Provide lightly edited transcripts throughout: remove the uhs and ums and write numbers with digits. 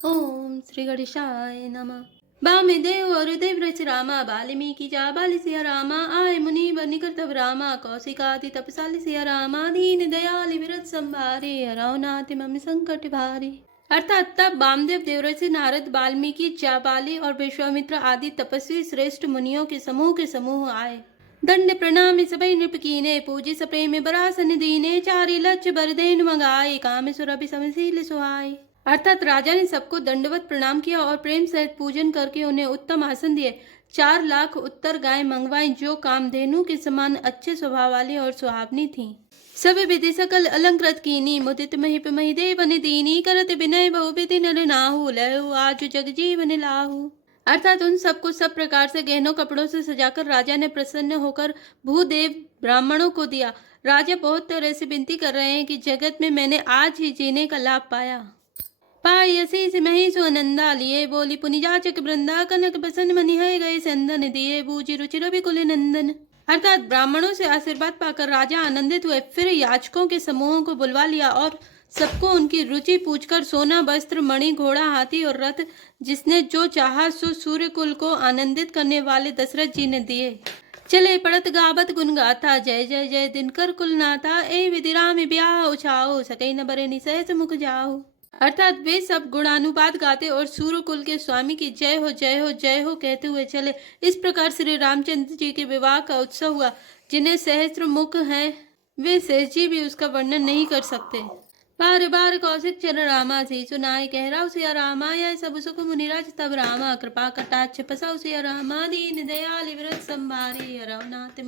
ओम श्री गणेशाय नमः। बामे देव और देव रच रामा बाल्मीकि जा बाल सिया रामा आय मुनि बनि कर तब रामा कौशिकादि तपसाल सिया रामा दीन दयाल विरत संभारे हरौ नाथ मम संकट भारे। अर्थात तब वामदेव देवऋषि नारद वाल्मीकि जाबाली और विश्वामित्र आदि तपस्वी श्रेष्ठ मुनियों के समूह आए। दंड प्रणाम सबई नृप कीने पूजी सप्रेम बरासन दीने चारि लक्ष बरदेन मंगाए काम सुरभि समशील सुहाए। अर्थात राजा ने सबको दंडवत प्रणाम किया और प्रेम सहित पूजन करके उन्हें उत्तम आसन दिए। 4 लाख उत्तर गाय मंगवाई जो कामधेनु के समान अच्छे स्वभाव वाली और सुहावनी थीं। सब विधि सकल अलंकृत कीनी मुदित महिप मही देवन दीनी करत विनय बहु विधि नर नाहु लहु आज जग जीवन लाहु। अर्थात उन सबको सब प्रकार से गहनों कपड़ों से सजाकर राजा ने प्रसन्न होकर भूदेव ब्राह्मणों को दिया। राजा बहुत तरह से विनती कर रहे हैं कि जगत में मैंने आज ही जीने का लाभ पाया। पायसी से मही सुनंदा लिए बोली पुनि जाचक वृंदा कनक बसन मनि है गए संदन दिए बूझी रुचि रवि कुल नंदन। अर्थात ब्राह्मणों से आशीर्वाद पाकर राजा आनंदित हुए। फिर याचकों के समूहों को बुलवा लिया और सबको उनकी रुचि पूछकर सोना वस्त्र मणि घोड़ा हाथी और रथ जिसने जो चाहा सो सूर्य कुल को आनंदित करने वाले दशरथ जी ने दिए। चले पड़त गावत गुण गाथा जय जय जय दिनकर कुल नाथा ए विधि राम ब्याह उछाओ सकै न बरे निसहस मुख जाओ। अर्थात वे सब गुणानुवाद गाते और सूर्य कुल के स्वामी की जय हो जय हो जय हो कहते हुए चले। इस प्रकार श्री रामचंद्र जी के विवाह का उत्सव हुआ। जिन्हें सहस्त्र मुख हैं वे सहज जी भी उसका वर्णन नहीं कर सकते। बार बार कौशिक चरण रामा सी सुनाए कह राव सिया रामा यह सब सुख मुनिराज तब रामा कृपा कटाक्ष पसाउ सिया रामा दीन दयाल विरत संभारे हरौ नाथ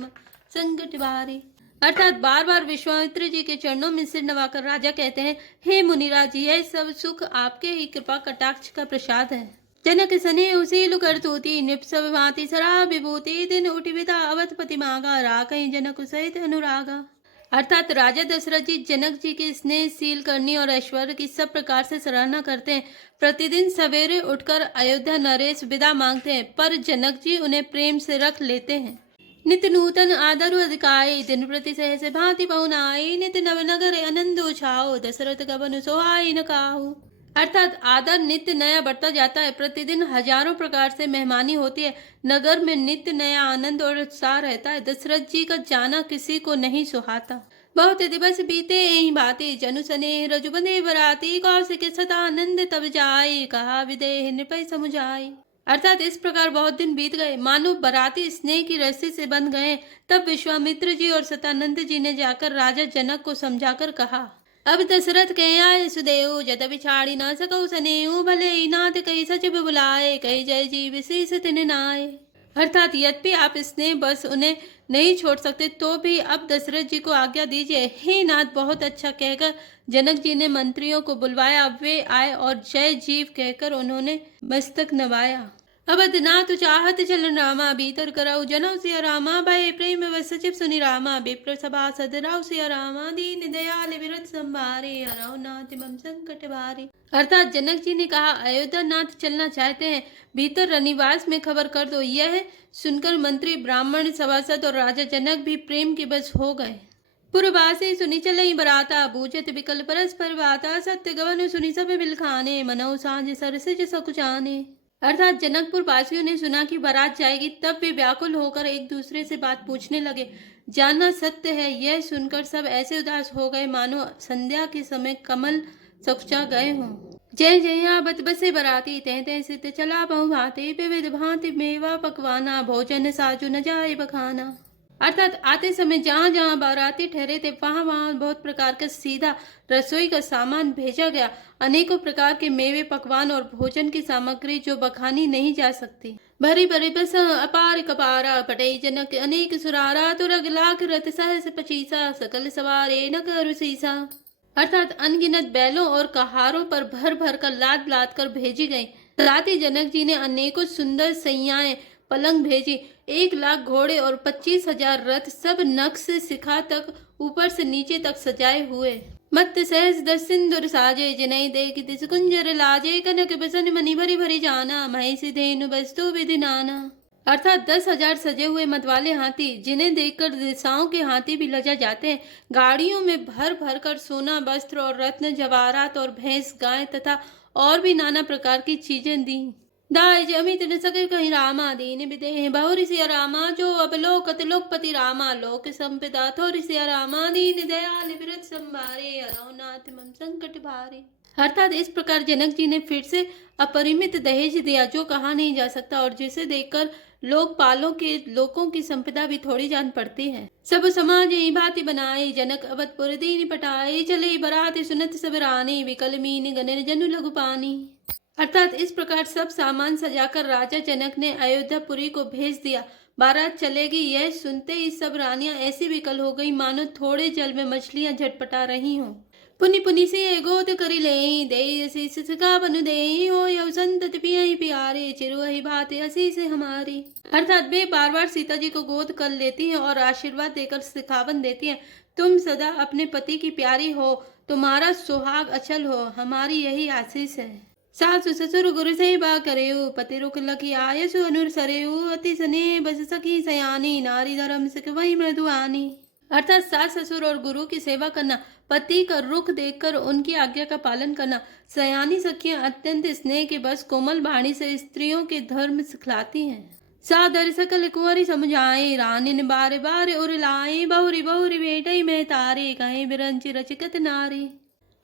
संकट भारे। अर्थात बार बार विश्वामित्र जी के चरणों में सिर नवाकर राजा कहते हैं, हे मुनिराज यह सब सुख आपके ही कृपा कटाक्ष का प्रसाद है। जनक सने उसी लुकरतूती निप सब भांति सरा विभूति दिन उठी विदा अवधपति मांगा राकई जनक सहित अनुरागा। अर्थात राजा दशरथ जी जनक जी के स्नेहशील करनी और ऐश्वर्य की सब प्रकार से सराहना करते हैं। प्रतिदिन सवेरे उठकर अयोध्या नरेश विदा मांगते हैं पर जनक जी उन्हें प्रेम से रख लेते हैं। नित नूतन आदर अधिकाई दिन प्रति सहस भांति पहुनाई नित नव नगर आनंद छाओ दशरथ गबन सोहाई न काहू। अर्थात आदर नित्य नया बढ़ता जाता है। प्रतिदिन हजारों प्रकार से मेहमानी होती है। नगर में नित्य नया आनंद और उत्साह रहता है। दशरथ जी का जाना किसी को नहीं सुहाता। बहुत दिवस बीते यही बातें जनु सने रजुबंदे बराती कौशिक सता आनंद तब जाए कहा विदेह नृपय समुझाई। अर्थात इस प्रकार बहुत दिन बीत गए मानो बराती स्नेह की रस्सी से बंध गए। तब विश्वामित्र जी और सतानंद जी ने जाकर राजा जनक को समझाकर कहा, अब दशरथ कह आए सुदेव जत बिछाड़ी न सकौ सनेऊ भले ही नाथ कही सचिव बुलाए कही जय जी विशेष तिन नाय। अर्थात यद्यपि आप स्नेह बस उन्हें नहीं छोड़ सकते तो भी अब दशरथ जी को आज्ञा दीजिए। हे नाथ बहुत अच्छा कहकर जनक जी ने मंत्रियों को बुलवाया। वे आए और जय जीव कहकर उन्होंने मस्तक नवाया। अवध नाथ चाहत चलन रामा भीतर कराऊ जनौ सिया रामा भय प्रेम व सचिव सुनि रामा विप्र सभा सदराव सिया रामा दीन दयाल विरत संभारे हरौ नाथ मम संकट भारे। अर्थात जनक जी ने कहा, अयोध्या नाथ चलना चाहते हैं, भीतर रनिवास में खबर कर दो। यह सुनकर मंत्री ब्राह्मण सभासद और राजा जनक भी प्रेम के बस हो गए। पुरवासी सुनि चलई बराता बूझत विकल परस्पर बाता सत्य गवन सुनि सब बिलखाने मनौ सांझ सरसिज सकुचाने। अर्थात जनकपुर वासियों ने सुना कि बारात जाएगी तब वे व्याकुल होकर एक दूसरे से बात पूछने लगे। जानना सत्य है यह सुनकर सब ऐसे उदास हो गए मानो संध्या के समय कमल सकुचा गए हों। जय जय बत बसे बराती तह तह सित चला बहु भांति विविध भांति मेवा पकवाना भोजन साजु न जाए बखाना। अर्थात आते समय जहाँ जहाँ बाराती ठहरे थे वहाँ वहाँ बहुत प्रकार का सीधा रसोई का सामान भेजा गया। अनेकों प्रकार के मेवे पकवान और भोजन की सामग्री जो बखानी नहीं जा सकती। भरी भरी बस अपार कपारा पटई जनक अनेक सुरारा तुरग लाख रथ सहस पचीसा सकल सवारे न कर सीसा। अर्थात अनगिनत बैलों और कहारों पर भर भर कर लाद लाद कर भेजी गई। साथ ही जनक जी ने अनेकों सुंदर सैयाएं पलंग भेजी। 1 लाख घोड़े और 25,000 रथ सब नख से शिखा तक ऊपर से नीचे तक सजाए हुए। मत सहस दस सिंदूर साजे जिनई देख दिस कुंजर लाजे कनक बसन मनी भरी भरी जाना महिषी धेनु वस्तु विधि नाना। अर्थात 10,000 सजे हुए मतवाले हाथी जिन्हें देखकर दिशाओं के हाथी भी लजा जाते हैं। गाड़ियों में भर भर कर सोना वस्त्र और रत्न जवाहरात और भैंस गाय तथा और भी नाना प्रकार की चीजें दी। दाय अमित न सके कहीं रामा, दीन विदेह बहुरी सिया रामा, जो अब लोकत लोकपति रामा, लोक संपदा थोरी सिया रामा, दीन दयाल विरत संभारे, अरौनाथ मम संकट भारे। अर्थात इस प्रकार जनक जी ने फिर से अपरिमित दहेज दिया जो कहा नहीं जा सकता, और जिसे देखकर लोकपालों के लोगों की संपदा भी थोड़ी जान पड़ती है। सब समाज यही भांति बनाए, जनक अवधपुर दीन पटाए, चले बारात सुनत सब रानी, विकल मीन गणन जनु लघु पानी। अर्थात इस प्रकार सब सामान सजाकर राजा जनक ने अयोध्यापुरी को भेज दिया। बारात चलेगी यह सुनते ही सब रानियां ऐसी विकल हो गई मानो थोड़े जल में मछलियां झटपटा रही हों। पुनि पुनि से गोद करी ले, दे सिसका बनु दे, हो यौ संतति पियहि प्यारे, चिरुहि भाते असीस हमारे। अर्थात वे बार बार सीता जी को गोद कर लेती हैं और आशीर्वाद देकर सिखावन देती हैं, तुम सदा अपने पति की प्यारी हो, तुम्हारा सुहाग अचल हो, हमारी यही आशीष है। सासु ससुर गुरु से बा करेऊ, पति रुक लखी आयसु अनुर सरेऊ, अति सने बस सखी सयानी, नारी धर्म सिख वही मृदुआनी। अर्थात सास ससुर और गुरु की सेवा करना, पति का रुख देखकर उनकी आज्ञा का पालन करना, सयानी सखियां अत्यंत स्नेह के बस कोमल वाणी से स्त्रियों के धर्म सिखलाती हैं। सादर सकल कुंवरी समझाए, रानिन बारे बारे उर लाए, बहुरी बहुरी बेटई में तारे, कहीं बिरंची रचिकत नारी।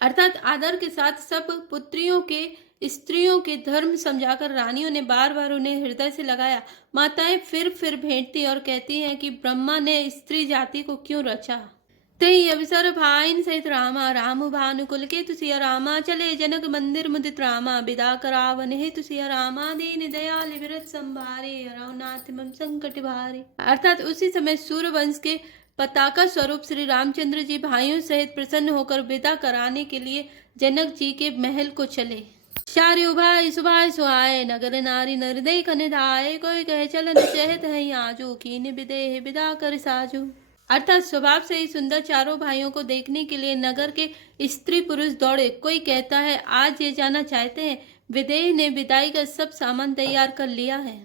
अर्थात आदर के साथ सब पुत्रियों के स्त्रियों के धर्म समझाकर रानियों ने बार बार उन्हें हृदय से लगाया। माताएं फिर भेंटती और कहती हैं कि ब्रह्मा ने स्त्री जाति को क्यों रचा। तई अवसर भाइन सहित रामा, राम भानुकुल के तुसिया रामा, चले जनक मंदिर मुदित रामा, विदा करावन हे तुसिया रामा, दीन दयाल विरत संभारे, रघुनाथ मम संकट भारे। अर्थात उसी समय सूर्यवंश के पताका स्वरूप श्री रामचंद्र जी भाइयों सहित प्रसन्न होकर विदा कराने के लिए जनक जी के महल को चले। चार्यो भाई सुभाय सुहाय, नगर नारी नरदय कन धाय, कोई कहे चलन चहत है आजू, कीन विदेह विदा कर साजू। अर्थात स्वभाव से ही सुंदर चारों भाइयों को देखने के लिए नगर के स्त्री पुरुष दौड़े। कोई कहता है आज ये जाना चाहते हैं। विदेह ने विदाई का सब सामान तैयार कर लिया है।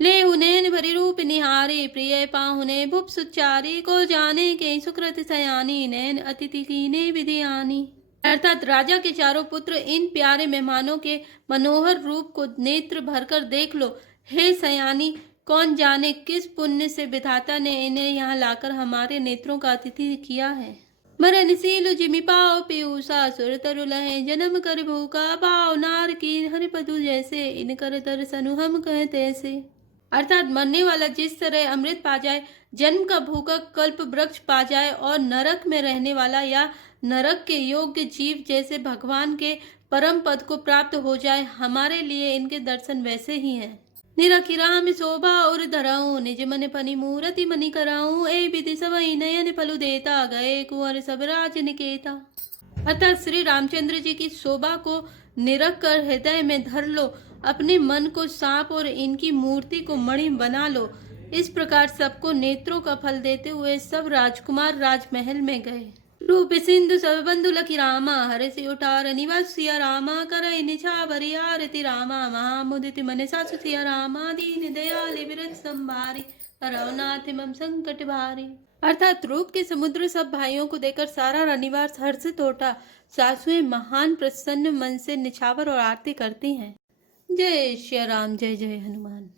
ले उन्हें भरी रूप निहारे, प्रिय पाहुने भुप सुचारी, को जाने के सुकृत सयानी, नैन अतिथि कीने विधियानी। अर्थात राजा के चारों पुत्र इन प्यारे मेहमानों के मनोहर रूप को नेत्र भरकर देख लो। हे सयानी, कौन जाने किस पुण्य से विधाता ने इन्हें यहाँ लाकर हमारे नेत्रों का अतिथि किया है। मरनशील जिमि पाओ पीयूषा, सुर तरु लहे जन्म कर भूखा, पाओ नार की हरिपदु जैसे, इन कर दर्शनु हम कहते ऐसे। अर्थात मरने वाला जिस तरह अमृत पा जाए, जन्म का भूखा कल्प वृक्ष पा जाए, और नरक में रहने वाला या नरक के योग्य जीव जैसे भगवान के परम पद को प्राप्त हो जाए, हमारे लिए इनके दर्शन वैसे ही हैं। निरखी राम शोभा और धराऊं, निज मन पनि मूर्ति मनि कराऊं, ए विधि सवई नयन पलु देता, गए कुंवर सब राज निकेता। अर्थात श्री रामचंद्र जी की शोभा को निरख कर हृदय में धर लो, अपने मन को सांप और इनकी मूर्ति को मणि बना लो। इस प्रकार सबको नेत्रों का फल देते हुए सब राजकुमार राजमहल में गए। रूप सिंधु सब बंधु लखी रामा, हर से उठार निवास सिया रामा, करई निछावरी आरती रामा, महामुदित मन सासु सिया रामा, दीन दयाल विरत संभारी, रघुनाथ मम संकट भारी। अर्थात रूप के समुद्र सब भाइयों को देकर सारा रनिवास हर्षित होता। सासुएं महान प्रसन्न मन से निछावर और आरती करती हैं। जय श्री राम, जय जय हनुमान।